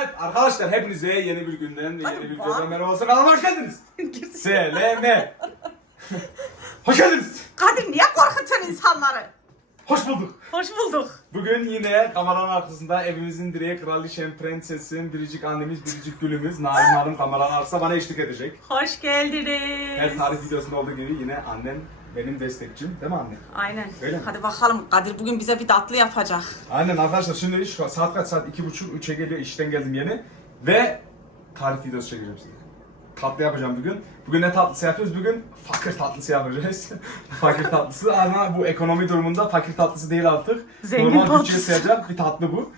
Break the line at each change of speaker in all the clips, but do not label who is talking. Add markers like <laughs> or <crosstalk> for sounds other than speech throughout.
Evet arkadaşlar hepinize yeni bir günden
Hadi
yeni bir videodan merhaba olsun. Kanalıma hoş geldiniz. <laughs> SLM. <laughs> hoş geldiniz.
Kadir niye korkutuyorsun insanları?
Hoş bulduk.
Hoş bulduk.
Bugün yine kameranın arkasında evimizin direği kraliçem, prensesim, biricik annemiz, biricik gülümüz Narin Hanım kameranın arkasında bana eşlik edecek.
Hoş geldiniz.
Her tarih videosunda olduğu gibi yine annem benim destekçim değil mi anne?
Aynen.
Öyle mi?
Hadi bakalım Kadir bugün bize bir tatlı yapacak.
Aynen arkadaşlar şimdi şu saat kaç saat? iki buçuk, üçe geliyor işten geldim yeni. Ve tarif videosu çekeceğim size. Tatlı yapacağım bugün. Bugün ne tatlısı yapıyoruz? Bugün fakir tatlısı yapacağız. <laughs> fakir tatlısı ama bu ekonomi durumunda fakir tatlısı değil artık.
Zengin
Normal
tatlısı.
bütçeye sığacak bir tatlı bu.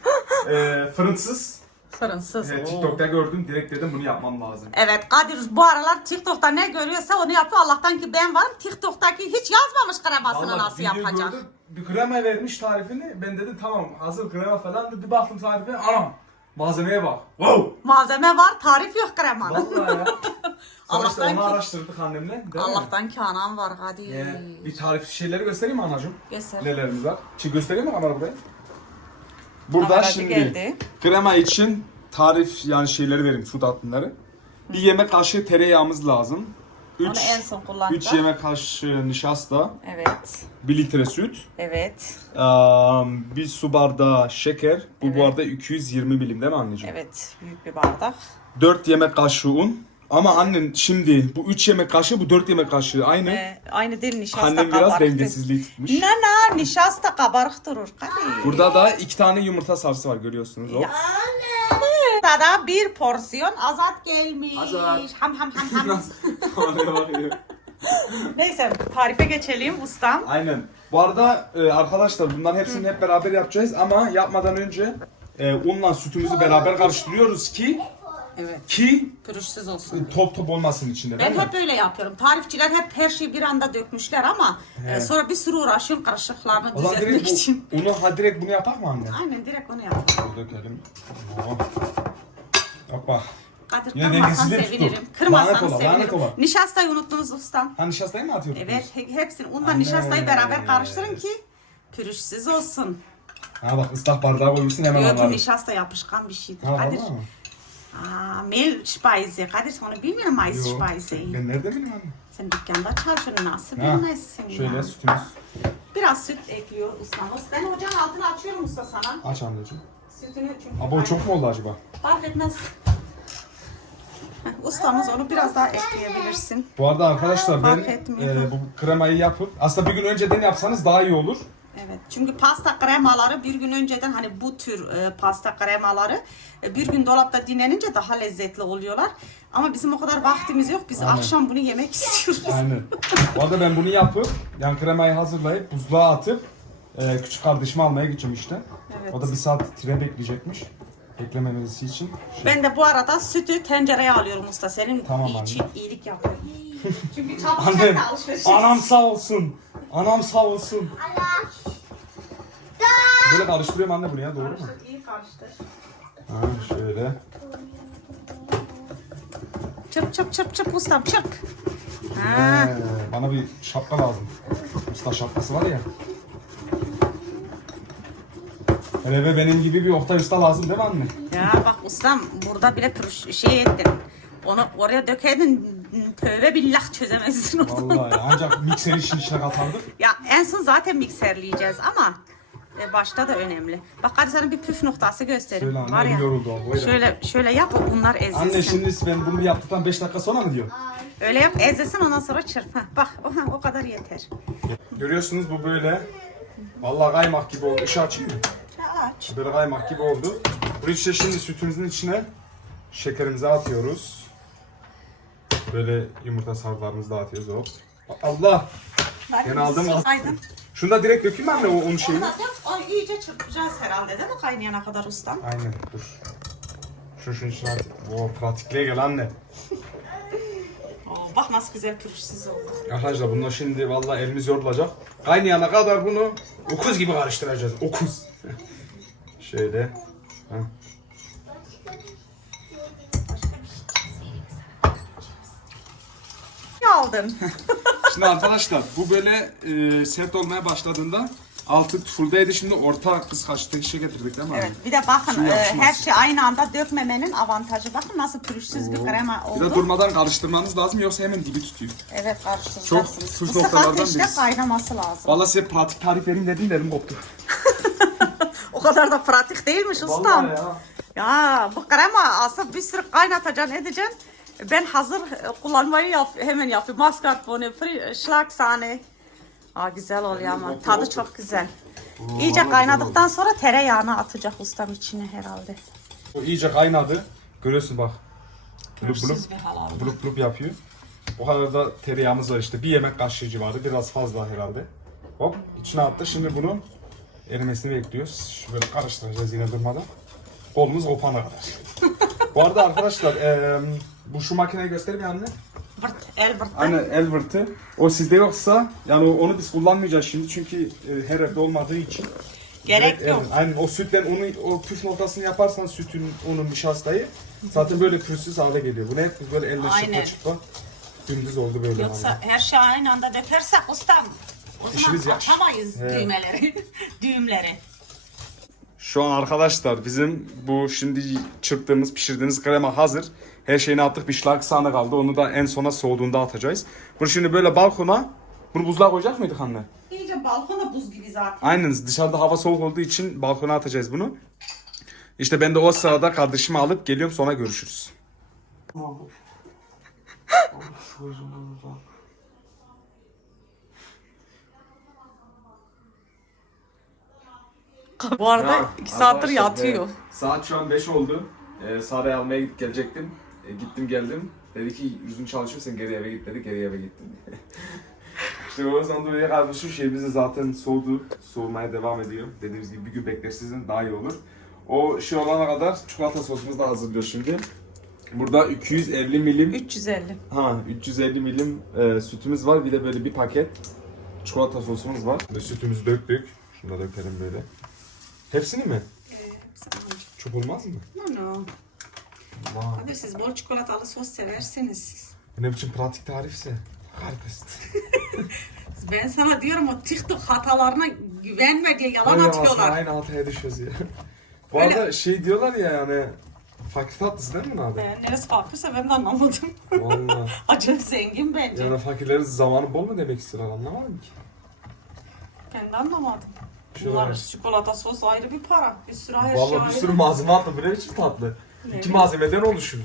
Ee, fırınsız.
Fırınsız. Oo.
TikTok'ta gördüm. Direkt dedim bunu yapmam lazım.
Evet Kadir bu aralar TikTok'ta ne görüyorsa onu yapıyor. Allah'tan ki ben varım. TikTok'taki hiç yazmamış kremasını
Vallahi
nasıl
video
yapacak.
gördüm, Bir krema vermiş tarifini. Ben dedim tamam hazır krema falan. Bir baktım tarifine. Anam malzemeye bak. Wow.
Malzeme var, tarif yok kremanın.
Vallahi ya. <laughs> Sonra işte
Allah'tan
onu
ki-
araştırdık annemle. Değil mi?
Allah'tan ki anam var Kadir.
Ee, bir tarif şeyleri göstereyim mi anacığım?
Göster.
Nelerimiz var? Şimdi göstereyim mi kamera buraya? Burada
Kameracı
şimdi
geldi.
krema için tarif yani şeyleri vereyim su tatlıları. Bir yemek kaşığı tereyağımız lazım.
Onu
3
en son kullanacağız.
3 yemek kaşığı nişasta,
Evet.
1 litre süt,
Evet.
um, bir su bardağı şeker. Bu
Evet.
bu arada 220 milim değil mi anneciğim?
Evet. Büyük bir bardak.
4 yemek kaşığı un. Ama annen şimdi bu 3 yemek kaşığı bu 4 yemek kaşığı aynı.
Ee, aynı değil nişasta
Annem biraz
kabarıktır.
dengesizliği tutmuş.
Nana nişasta kabarık durur. Kadir.
Burada da iki tane yumurta sarısı var görüyorsunuz. O.
Burada bir porsiyon azat gelmiş.
Azat.
Ham ham ham ham. Neyse tarife geçelim ustam.
Aynen. Bu arada e, arkadaşlar bunların hepsini hep beraber yapacağız ama yapmadan önce e, unla sütümüzü beraber karıştırıyoruz ki
Evet.
ki
Pürüzsüz olsun.
top top olmasın içinde değil
Ben
mi?
hep öyle yapıyorum. Tarifçiler hep her şeyi bir anda dökmüşler ama e, sonra bir sürü uğraşıyorum karışıklarını
O zaman
düzeltmek
direkt
için.
bu, unu ha direkt bunu yapar mı anne?
Aynen direkt onu yapıyorum.
Şöyle dökelim. Oo. Hoppa.
Kadir
Yine
kırmazsan
dengesizliği tuttu.
sevinirim. Kırmazsan
Lanet ola, lanet
sevinirim.
ola.
Nişastayı unuttunuz ustam.
Ha nişastayı mı atıyorduk
Evet
biz?
he- hepsini unla
Anne.
nişastayı beraber karıştırın ki pürüzsüz olsun.
Ha bak ıslak bardağı koymuşsun hemen
Yok bu
anladım.
nişasta yapışkan bir şeydir.
Ha
Kadir.
valla mı?
Aa, Mehlspeise. Kadir onu bilmiyor musun
Yok.
Mehlspeise'yi?
Ben nerede bileyim anne?
Sen dükkanda çalışıyorsun nasıl
Ha,
bilmezsin
Şöyle
ya.
sütümüz.
Biraz süt ekliyor ustamız. Ben ocağın altını açıyorum usta sana.
Aç anneciğim.
Sütünü çünkü...
Abo çok mu oldu acaba?
Fark etmez. Heh, <laughs> Ustamız onu biraz daha ekleyebilirsin.
Bu arada arkadaşlar ben
Fark etmiyor.
e, bu kremayı yapıp aslında bir gün önceden yapsanız daha iyi olur.
Evet. Çünkü pasta kremaları bir gün önceden hani bu tür e, pasta kremaları e, bir gün dolapta dinlenince daha lezzetli oluyorlar. Ama bizim o kadar vaktimiz yok. Biz
Aynen.
akşam bunu yemek istiyoruz.
Aynen. Bu arada ben bunu yapıp yani kremayı hazırlayıp buzluğa atıp e, küçük kardeşimi almaya gideceğim işte.
Evet.
O da bir saat tren bekleyecekmiş. Beklememesi için. Şey,
Ben de bu arada sütü tencereye alıyorum usta. Senin
Tamam
iyi-
anne.
için iyilik yapıyorum. Çünkü çabuk
Annem,
alışveriş.
anam sağ olsun. Anam sağ olsun. Böyle karıştırıyorum anne bunu ya doğru mu?
İyi karıştır.
Ha şöyle.
Çırp çırp çırp çırp ustam çırp. Ha.
Ee, bana bir şapka lazım. Usta şapkası var ya. Hele be benim gibi bir Oktay Usta lazım değil mi anne?
Ya bak ustam burada bile pürüş, şey ettin. Onu oraya dökedin tövbe billah çözemezsin onu.
Vallahi ya, ancak mikseri işin içine <laughs> katardık.
Ya en son zaten mikserleyeceğiz ama e, başta da önemli. Bak hadi sana bir püf noktası göstereyim.
Söyle anne,
Var ya.
yoruldu.
Şöyle şöyle yap bunlar ezilsin.
Anne şimdi ben bunu yaptıktan 5 dakika sonra mı diyor?
Öyle yap ezilsin ondan sonra çırp. Bak o, o kadar yeter.
Görüyorsunuz bu böyle. Vallahi kaymak gibi oldu. Işığı açayım mı?
Aç.
Böyle kaymak gibi oldu. Bu işte şimdi sütümüzün içine şekerimizi atıyoruz. Böyle yumurta sarılarımızı da atıyoruz hop. Allah! Ben aldım.
Aydın.
Şunu da direkt mi anne o onun şeyini?
Onu da dök, onu iyice çırpacağız herhalde değil mi kaynayana kadar ustam?
Aynen dur. Şu şunun içine at. Oo pratikliğe gel anne.
Oo, bak nasıl güzel pürüzsüz oldu.
Arkadaşlar bunlar şimdi vallahi elimiz yorulacak. Kaynayana kadar bunu okuz gibi karıştıracağız. Okuz. <laughs> Şöyle. Ha.
Ne aldın? <laughs>
Şimdi arkadaşlar bu böyle e, sert olmaya başladığında Altı fulldeydi şimdi orta kıskaçtaki şey getirdik değil mi?
Evet bir de bakın
Şu
e,
yapışmaz.
her şey aynı anda dökmemenin avantajı. Bakın nasıl pürüzsüz bir
Oo.
krema
Bir de
oldu.
durmadan karıştırmanız lazım yoksa hemen dibi tutuyor.
Evet
Çok
karıştıracaksınız.
püf noktalardan
ateşte
birisi.
kaynaması lazım.
Vallahi size pratik tarif vereyim dedim de elim koptu. <laughs>
O kadar da pratik değilmiş ustam.
Vallahi ya.
Ya bu krema aslında bir sürü kaynatacaksın edeceksin. Ben hazır e, kullanmayı yap, hemen yapıyorum. Mascarpone, fri- schlagsahne. Aa, güzel oluyor ama tadı çok güzel. İyice kaynadıktan sonra tereyağını atacak ustam içine herhalde.
O iyice kaynadı. Görüyorsun bak. Blup blup, blup blup yapıyor. Bu kadar da tereyağımız var işte. Bir yemek kaşığı civarı. Biraz fazla herhalde. Hop içine attı. Şimdi bunu erimesini bekliyoruz. Şöyle karıştıracağız yine durmadan. Kolumuz kopana kadar. Bu arada arkadaşlar eee, bu şu makineyi göstereyim anne.
Vırt, el vırttı.
Aynen el vırtı. O sizde yoksa yani onu biz kullanmayacağız şimdi çünkü e, her evde olmadığı için.
Gerek
Direkt
yok.
aynen o sütten onu o püf noktasını yaparsan sütün onun nişastayı zaten böyle pürüzsüz hale geliyor. Bu ne? Biz böyle elle
Aynen.
çıkma çıkma dümdüz oldu böyle.
Yoksa
vallahi.
her şey aynı anda dökersek ustam. O zaman
İşimiz ya.
açamayız
Evet.
düğmeleri. <laughs> düğümleri.
Şu an arkadaşlar bizim bu şimdi çırptığımız pişirdiğimiz krema hazır. Her şeyini attık bir şlark sahne kaldı. Onu da en sona soğuduğunda atacağız. Bunu şimdi böyle balkona bunu buzluğa koyacak mıydık anne?
İyice balkona buz gibi zaten.
Aynen dışarıda hava soğuk olduğu için balkona atacağız bunu. İşte ben de o sırada kardeşimi alıp geliyorum sonra görüşürüz.
Bu arada iki saattir yatıyor.
Saat şu an 5 oldu. Ee, Sara'yı almaya gidip gelecektim. Ee, gittim geldim. Dedi ki yüzün çalışıyor sen geri eve git dedi. Geri eve gittim. <laughs> işte o zaman dolayı kardeşim şey bize zaten soğudu. Soğumaya devam ediyor. Dediğimiz gibi bir gün beklersizin daha iyi olur. O şey olana kadar çikolata sosumuzu da hazırlıyor şimdi. Burada 250 milim
350.
Ha 350 milim e, sütümüz var. Bir de böyle bir paket çikolata sosumuz var. Ve sütümüzü döktük. Şunu da dökelim böyle. Hepsini mi? Çok olmaz mı?
No no.
Vay.
Hadi siz bol çikolatalı sos seversiniz.
Ne biçim pratik tarifse. Harikasın. <laughs>
Ben sana diyorum o TikTok hatalarına güvenme diye yalan
aslında
atıyorlar.
Aynı hataya düşüyoruz ya. <laughs> Bu
Öyle.
arada şey diyorlar ya yani fakir tatlısı değil mi bunun adı?
Ben neresi fakirse ben de anlamadım.
Valla. <laughs>
Acayip zengin bence.
Yani fakirlerin zamanı bol mu demek istiyorlar anlamadım ki.
Ben de anlamadım. Bunlar çikolata sos ayrı bir para. Bir sürü her şey
Valla bir
ayrı.
sürü malzeme attı. Bu ne biçim tatlı?
Ne?
İki malzemeden oluşuyor.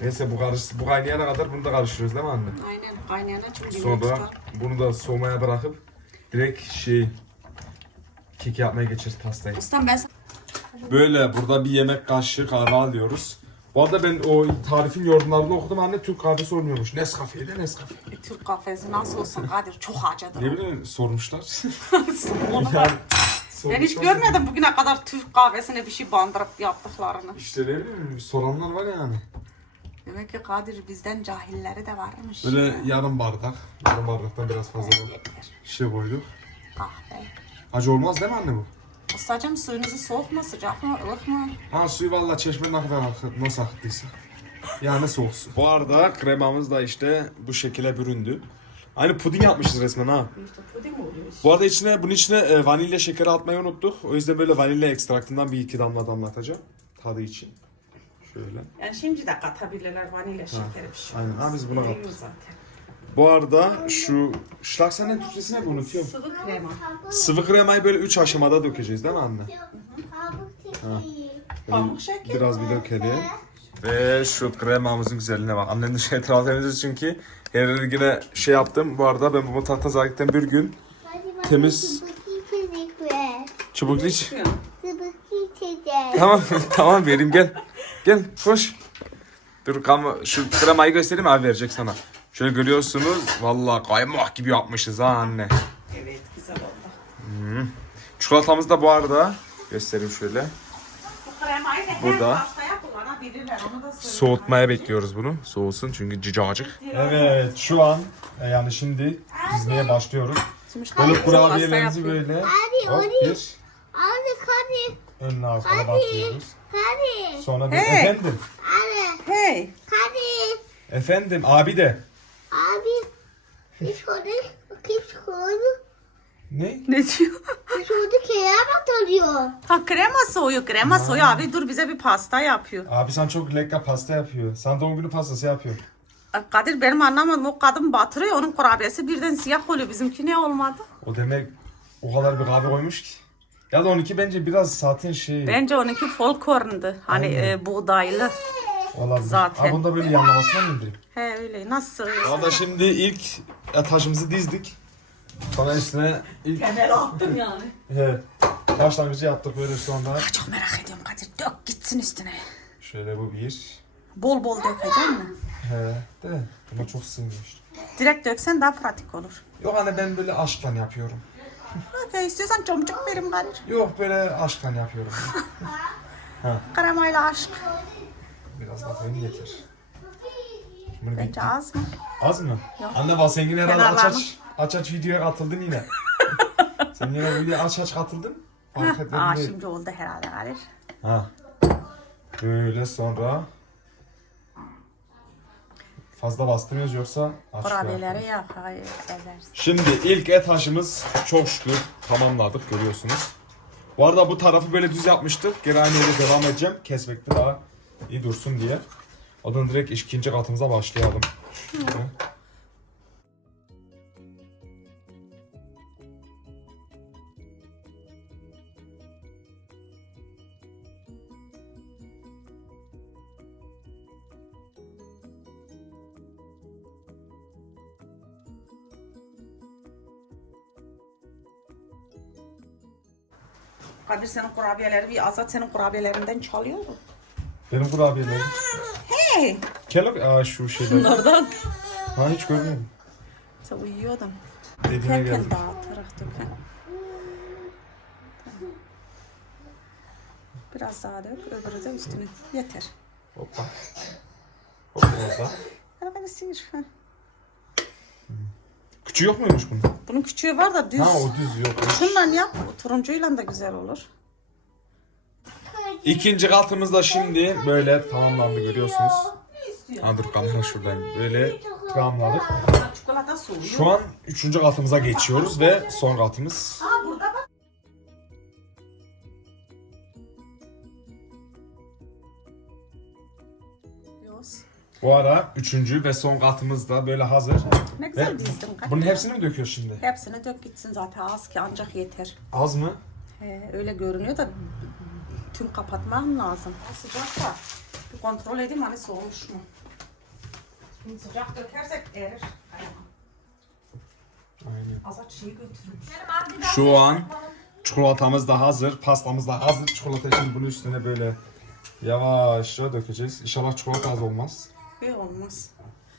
Neyse bu karış bu kaynayana kadar bunu da karıştırıyoruz değil mi anne?
Aynen kaynayana çok güzel
Sonra
tutar.
bunu da soğumaya bırakıp direkt şey kek yapmaya geçeceğiz pastayı.
Ustam ben sana...
Böyle burada bir yemek kaşığı kahve alıyoruz. Bu arada ben o tarifin yorumlarını okudum anne Türk kahvesi olmuyormuş. Nescafe ile Nescafe.
E, Türk kahvesi nasıl olsun Kadir çok acıdır.
Ne bileyim sormuşlar. <laughs>
Onu
Yani
ben, ben hiç
sormuşlar.
görmedim bugüne kadar Türk kahvesine bir şey bandırıp yaptıklarını.
İşte ne bileyim soranlar var yani.
Demek ki Kadir bizden cahilleri de varmış.
Böyle yarım bardak. Yarım bardaktan biraz fazla
Yeter.
şey koyduk.
Kahve.
Acı olmaz değil mi anne bu?
Ustacığım suyunuzu soğuk mu sıcak mı ılık mı?
Ha suyu valla çeşmenin ne kadar akıt, nasıl akıttıysa. Yani soğuk su. Bu arada kremamız da işte bu şekilde büründü. Aynı puding yapmışız resmen ha.
İşte puding oluyor.
Bu arada içine bunun içine e, vanilya şekeri atmayı unuttuk. O yüzden böyle vanilya ekstraktından bir iki damla damlatacağım. Tadı için. Şöyle.
Yani şimdi de katabilirler vanilya şekeri bir şey.
aynen. Ha, biz buna kattık.
zaten.
Bu arada şu şlaksanın Türkçesini hep unutuyorum.
Sıvı krema.
Sıvı kremayı böyle 3 aşamada dökeceğiz değil mi anne?
Pamuk şeker.
Biraz bir dökelim. Ve şu kremamızın güzelliğine bak. Annem de şey etrafı temizledi çünkü her yine şey yaptım. Bu arada ben bu mutfakta zaten bir gün Temiz. çubuklu iç. Tamam <laughs> tamam vereyim gel. Gel koş. Dur kam şu kremayı göstereyim abi verecek sana. Şöyle görüyorsunuz. Vallahi kaymak gibi yapmışız ha anne.
Evet güzel oldu.
Çikolatamız da bu arada göstereyim şöyle.
Bu kremayı da
Burada. Soğutmaya bekliyoruz bunu. Soğusun çünkü cicacık. Evet şu an e, yani şimdi dizmeye başlıyoruz. Böyle kurabiyelerimizi böyle
Hadi,
hop
hadi.
bir önüne arkana
Hadi.
batıyoruz.
hadi
Sonra bir
Hey.
efendim.
hadi
Hey.
hadi
Efendim abi de.
Abi bir soru bakayım soru
Ne?
Ne diyor?
Şurada kere batırıyor.
Ha krema soğuyor krema soğuyor abi dur bize bir pasta yapıyor.
Abi sen çok lekka pasta yapıyor. Sen doğum günü pastası yapıyor.
Kadir benim anlamadım o kadın batırıyor onun kurabiyesi birden siyah oluyor bizimki ne olmadı?
O demek o kadar bir kahve koymuş ki. Ya da 12 bence biraz saatin şey
Bence onunki folkorndu hani
Aynen.
e, buğdaylı.
Olabilir.
zaten.
Abi bunu da böyle yanlamasına mı indireyim?
He öyle nasıl?
Valla şimdi ilk taşımızı dizdik. Sonra üstüne ilk
Temel attım yani.
he, başlangıcı yaptık böyle sonra.
Çok merak ediyorum Kadir dök gitsin üstüne.
Şöyle bu bir.
Bol bol dökeceksin mi?
He de buna çok sığmış.
Direkt döksen daha pratik olur.
Yok hani ben böyle aşktan yapıyorum.
Okey istiyorsan çomcuk verim Kadir.
Yok böyle aşktan yapıyorum.
Kremayla aşk.
Biraz daha koyayım yeter. Bir-
Bence az mı?
Az mı?
Yok.
Anne bak sen yine herhalde aç aç, aç aç videoya katıldın yine. <laughs> sen yine videoya aç aç katıldın. Fark etmedin
Aa şimdi oldu herhalde Kadir.
Ha. Böyle sonra fazla bastırıyoruz yoksa aç
Kurabiyeleri yap. Hayır ezersin.
Şimdi ilk et haşımız çok şükür tamamladık görüyorsunuz. Bu arada bu tarafı böyle düz yapmıştık. Geri aynı yere devam edeceğim. Kesmekte daha iyi dursun diye. Odan direkt ikinci katımıza başlayalım.
Kadir senin kurabiyeleri bir Azat senin kurabiyelerinden çalıyor mu?
Benim kurabiyelerim.
Hey!
Kellogg, aa şu şeyler.
Oradan.
Ha hiç görmedim.
Sen uyuyordun.
Dediğine
Terken
geldim.
dağıtarak döken. Biraz daha dök, öbürü de üstüne. Yeter.
Hoppa. Hop biraz daha.
Hadi hadi sıyır. ha.
Küçüğü yok muymuş bunun?
Bunun küçüğü var da düz.
Ha o düz yok.
Şundan yap, turuncuyla da güzel olur.
İkinci katımız da şimdi böyle tamamlandı görüyorsunuz. Ha dur kamera şuradan. Böyle tamamladık. Şu an üçüncü katımıza geçiyoruz ve son katımız. Bu ara üçüncü ve son katımız da böyle hazır.
Ne
Ve
güzel dizdin. Kadir.
bunun hepsini mi döküyoruz şimdi?
Hepsini dök gitsin zaten az ki ancak yeter.
Az mı?
He, öyle görünüyor da tüm kapatmam lazım. Sıcak da bir kontrol edeyim hani soğumuş mu? Şimdi sıcak dökersek erir.
Aynen.
Azat şeyi götürün.
Şu an çikolatamız da hazır, pastamız da hazır. Çikolata şimdi bunun üstüne böyle yavaşça dökeceğiz. İnşallah çikolata az olmaz.
Bir olmaz.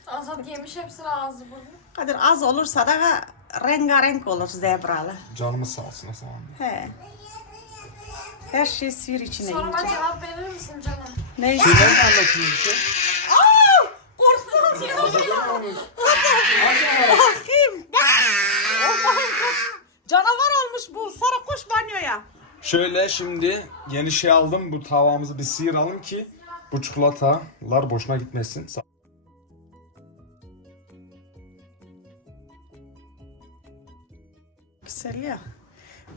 Azat yemiş hepsini ağzı bugün.
Kadir az olursa da rengarenk olur zebralı.
Canımız sağ olsun o zaman.
He. Her şey sihir içine
Soruma
yiyecek.
cevap verir misin canım?
Ne
Kimden mi anlatayım işte?
Korktum. Bakayım. Allah'ım koş. Canavar olmuş bu. Sonra koş banyoya.
Şöyle şimdi yeni şey aldım. Bu tavamızı bir sıyıralım ki bu çikolatalar boşuna gitmesin.
Güzel ya.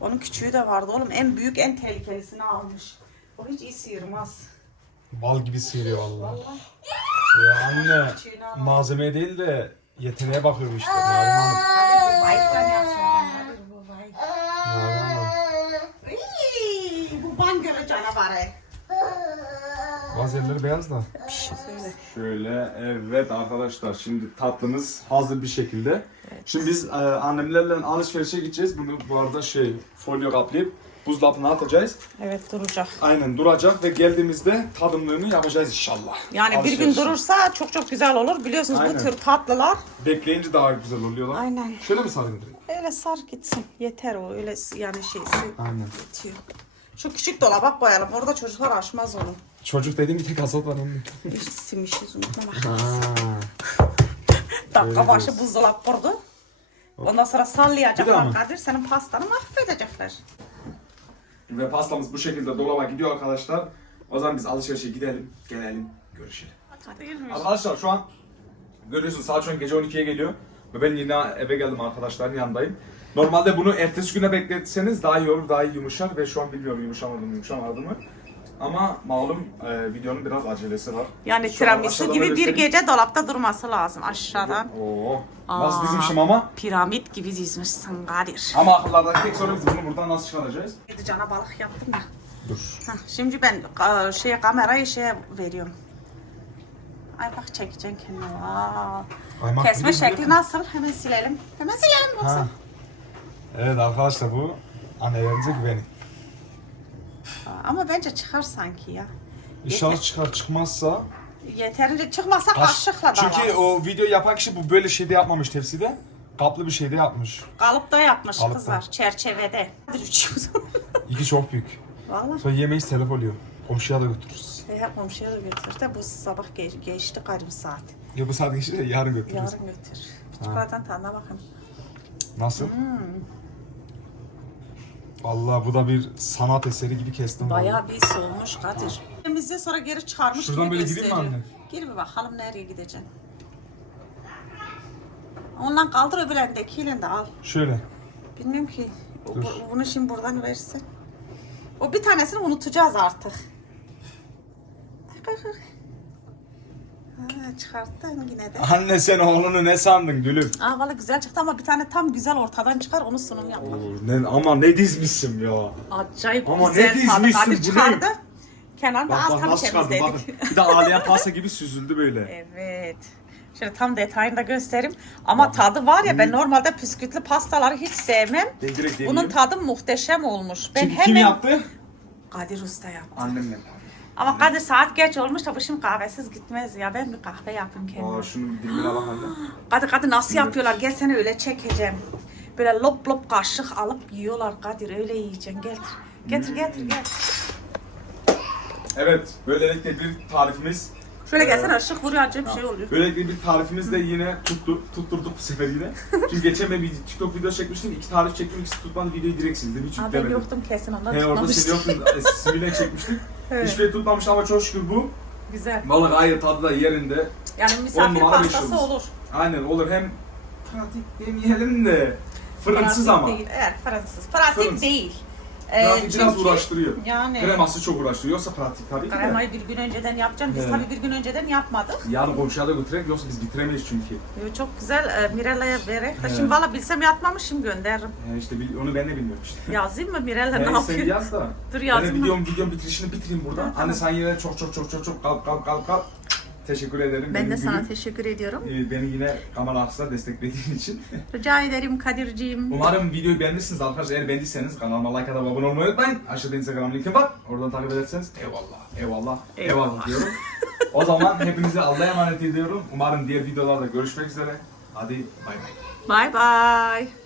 Onun küçüğü de vardı oğlum. En büyük, en tehlikelisini almış. O hiç iyi sıyırmaz.
Bal gibi sıyırıyor valla. Ya anne
Küçüğünü al.
malzemeye değil de yeteneğe bakıyorum işte. Hanım.
Hadi bu bayıktan yapsın. Hadi bu bayık.
Narim Hanım.
Iy, Bu ban göle canavarı.
Bazı yerleri beyaz da. Şöyle evet arkadaşlar şimdi tatlımız hazır bir şekilde. Şimdi biz e, annemlerle alışverişe gideceğiz. Bunu bu arada şey folyo kaplayıp buzdolabına atacağız.
Evet duracak.
Aynen duracak ve geldiğimizde tadımlarını yapacağız inşallah.
Yani bir gün durursa çok çok güzel olur. Biliyorsunuz
Aynen.
bu tür tatlılar.
Bekleyince daha güzel oluyorlar.
Aynen.
Şöyle mi sarayım direkt?
Öyle sar gitsin. Yeter o. Öyle yani şeysi
Aynen.
bitiyor. Şu küçük dolaba koyalım. Orada çocuklar açmaz onu.
Çocuk dediğim bir tek azat var onun.
İşsimişiz unutma bak.
Ha.
Dakika başı buzdolap kurdu. Ondan sonra
Bir daha
sallayacaklar
mı?
Kadir. Senin pastanı mahvedecekler.
Ve pastamız bu şekilde dolaba gidiyor arkadaşlar. O zaman biz alışverişe gidelim, gelelim, görüşelim. Arkadaşlar şu an görüyorsunuz saat şu an gece 12'ye geliyor. Ve ben yine eve geldim arkadaşların yanındayım. Normalde bunu ertesi güne bekletseniz daha iyi olur, daha iyi yumuşar ve şu an bilmiyorum yumuşamadı mı, yumuşamadı mı. Ama malum e, videonun biraz acelesi var.
Yani
Şu an
tiramisu
aşağıda
gibi
böyle
bir
senin-
gece dolapta durması lazım aşağıdan.
Oo.
Aa.
Nasıl dizmişim ama?
Piramit gibi dizmişsin Kadir.
Ama akıllardaki tek soru biz bunu buradan nasıl çıkaracağız?
Bir cana balık yaptım da.
Dur.
Heh, şimdi ben e, şeye kamerayı şeye veriyorum. Ay bak çekeceksin kendini. Aa.
Kaymak
Kesme şekli nasıl? Hemen silelim. Hemen silelim yoksa.
Ha. Evet arkadaşlar bu annelerinize güvenin.
Ama bence çıkar sanki ya.
İnşallah
Yeter.
çıkar çıkmazsa.
Yeterince çıkmasa kaşıkla da
Çünkü
var.
o video yapan kişi bu böyle şeyde yapmamış tepside. Kaplı bir şeyde yapmış.
Kalıpta yapmış
Kalıpta.
kızlar. Çerçevede. Hadi uçuyoruz. <laughs>
İki çok büyük.
Valla.
Sonra yemeğiz telef oluyor. Komşuya da götürürüz.
Her komşuya da götür de bu sabah geç, geçti garip saat.
Ya bu saat geçti de yarın götürürüz.
Yarın götür. Çikolatadan tadına bakın.
Nasıl? Vallahi bu da bir sanat eseri gibi kestim.
Bayağı bir soğumuş Kadir. Temizle sonra geri çıkarmış
Şuradan
gibi
böyle gireyim mi
gösteriyor.
anne?
Gir bir bakalım nereye gideceksin. Ondan kaldır öbür elindekiyle de al.
Şöyle.
Bilmiyorum ki. o-
Dur.
bu- bunu şimdi buradan versin. O bir tanesini unutacağız artık. Ha, çıkarttın yine de.
Anne sen oğlunu ne sandın gülüm?
Aa valla güzel çıktı ama bir tane tam güzel ortadan çıkar onu sunum yapma.
Ne, ama ne dizmişsin ya.
Acayip
Ama
güzel
ne dizmişsin
Kadir
bu
çıkardı.
ne?
Kenarda
Bak
az
bak
tam
nasıl çıkardım
temizledik.
Bir de ağlayan <laughs> pasta gibi süzüldü böyle.
Evet. Şöyle tam detayını da göstereyim. Ama tadı var ya ben normalde püskütlü pastaları hiç sevmem.
Ben direkt
Bunun tadı muhteşem olmuş. Ben
Kim,
hemen
kim yaptı?
Kadir Usta yaptı.
Annem yaptı.
Ama Kadir saat geç olmuş da bu şimdi kahvesiz gitmez ya. Ben bir kahve yapayım kendime.
Aa şunu dilimine bak anne.
Kadir Kadir nasıl yapıyorlar? Gel seni öyle çekeceğim. Böyle lop lop kaşık alıp yiyorlar Kadir. Öyle yiyeceksin. Getir. Getir getir getir.
Evet, böylelikle bir tarifimiz
Şöyle
Ee,
gelsene ışık vuruyor acayip bir şey oluyor.
Böylelikle bir tarifimiz de yine tuttu, tutturduk bu sefer yine. Çünkü geçen ben bir TikTok video çekmiştim. iki tarif çektim, ikisi tutmadı. Videoyu direkt sildim. Hiç
ben
yüklemedim.
yoktum kesin ondan
He orada sen
tutmamıştım.
yoktun. E, Sibile çekmiştik. <laughs>
Evet.
Hiçbir şey tutmamış ama çok şükür bu.
Güzel.
Vallahi gayet tadı da yerinde.
Yani misafir
beş
pastası olur.
Aynen olur hem pratik demeyelim de fırınsız
Pratik
ama.
Değil. Evet fırınsız. Pratik
Fırınsız.
değil. Ee,
Pratik biraz
çünkü
uğraştırıyor.
Yani
Kreması çok uğraştırıyor. Yoksa pratik tabii ki de.
kremayı bir gün önceden yapacağım. Biz
Evet.
tabii bir gün önceden yapmadık.
Yarın komşuya da götürerek yoksa biz bitiremeyiz çünkü.
Yo, Çok güzel e, Mirella'ya vererek. de. Şimdi valla bilsem yatmamışım gönderirim.
Yani işte bil- onu ben de bilmiyorum işte. <laughs>
Yazayım mı Mirella ne
sen
yapıyor?
yaz da.
Dur
Ben
yazayım
de
mı?
videom, videom bitirişini bitireyim burada. Anne sen yine çok çok çok çok çok kalk kalk kalk kalk. Teşekkür ederim.
Ben de
Benim
sana
günüm-
teşekkür ediyorum.
e, Beni yine kamera arkasında desteklediğin için. <laughs>
Rica ederim Kadir'ciğim.
Umarım videoyu beğenmişsiniz arkadaşlar. Eğer beğendiyseniz kanalıma like atıp abone olmayı unutmayın. Aşağıda Instagram linkim var. Oradan takip ederseniz eyvallah, eyvallah, eyvallah,
Eyvallah.
diyorum. o zaman hepinizi Allah'a emanet ediyorum. Umarım diğer videolarda görüşmek üzere. Hadi bay bay.
Bye bye.